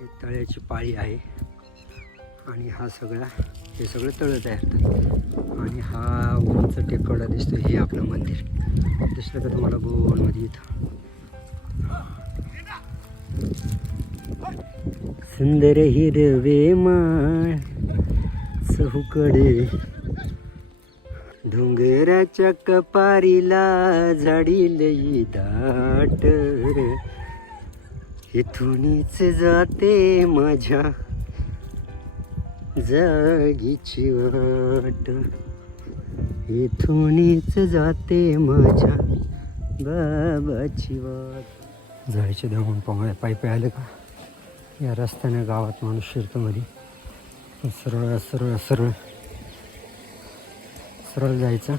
ही तळ्याची पाळी आहे आणि हे सगळं तळं तयार होतं. आणि हा उंच टेकवडा दिसतो, हे आपलं मंदिर दिसलं का तुम्हाला गोलमध्ये इथं. सुंदर हिरवे माळ चहूकडे, डोंगराच्या कपारीला झाडी लई दाट, इथूनच जाते माझ्या जागीची वाट, इथूनच जाते माझ्या बाबाची वाट. जायचे धावून पाहूया पायी आलं का. या रस्त्याने गावात माणूस शिरतो मध्ये. सरळ सरळ सरळ सरळ जायचं,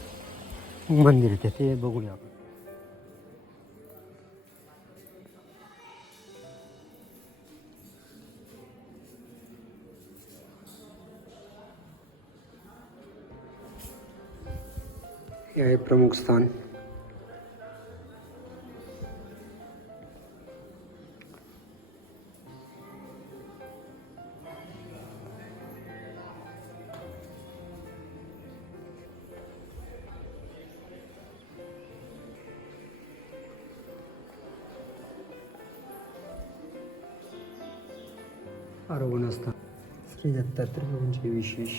मंदिर येते ते बघूया आपण. हे आहे प्रमुख स्थान. आरोहण स्थान श्री दत्तात्रयांचे विशेष,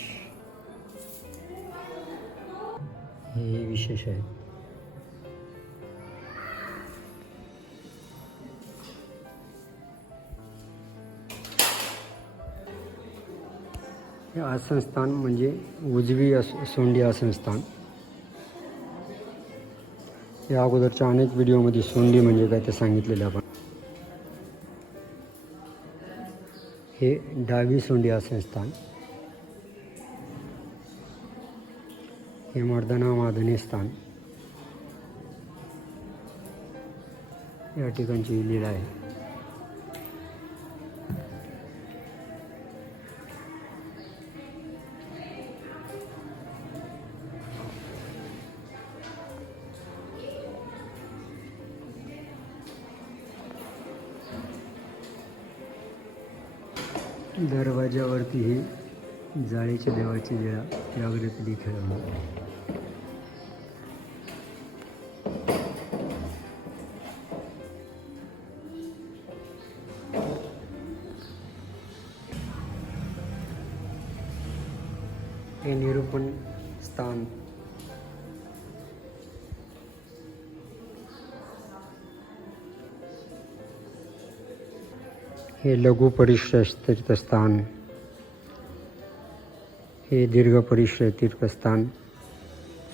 हे विशेष आहे. हे आसनस्थान म्हणजे उजवी सोंडी आसनस्थान. या अगोदरच्या अनेक व्हिडिओमध्ये सोंडी म्हणजे काय ते सांगितलेलं आपण. हे डावी सोंडी आसनस्थान. हे मर्दना मादनी स्थान. या ठिकाणची लीला आहे. दरवाजावरती ही जाळीच्या देवाची लीळा जागृत दिखेल. हे निरूपण स्थान. हे लघु परिश्रय तीर्थस्थान. हे दीर्घ परिश्रय तीर्थस्थान.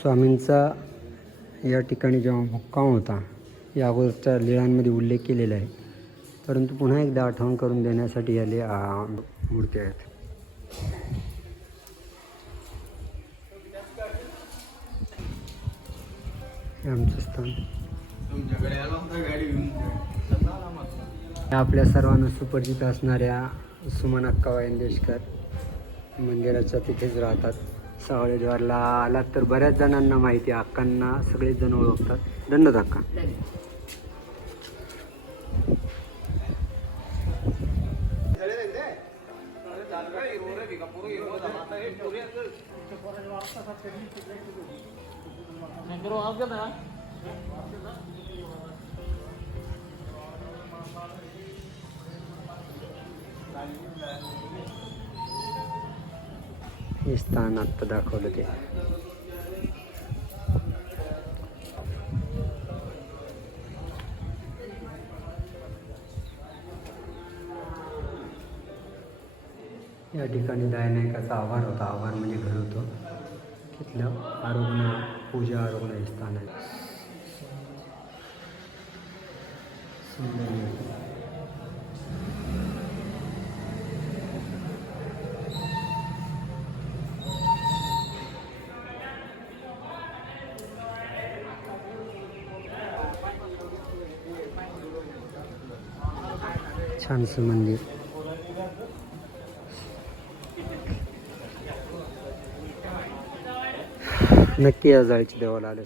स्वामींचा या ठिकाणी जेव्हा मुक्काम होता या अगोदरच्या लीळांमध्ये उल्लेख केलेला आहे, परंतु पुन्हा एकदा आठवण करून देण्यासाठी या मूर्ती आहेत. हे आमचं स्थान. आपल्या सर्वांना सुपरिचित असणाऱ्या सुमन अक्का वायंदेशकर मंदिराच्या तिथेच राहतात. सावळेद्वारला आलात तर बऱ्याच जणांना माहिती आहे, अक्कांना सगळेच जण ओळखतात. धन्यवाद अक्का. हे स्थान आत्ता दाखवलं ते. या ठिकाणी दायनायकाचा आभार होता. आभार म्हणजे घर होतं. तिथलं आरोग्य पूजा आरोग्य स्थान आहे. छानसं मंदिर. नक्की या जायची देवाला आले.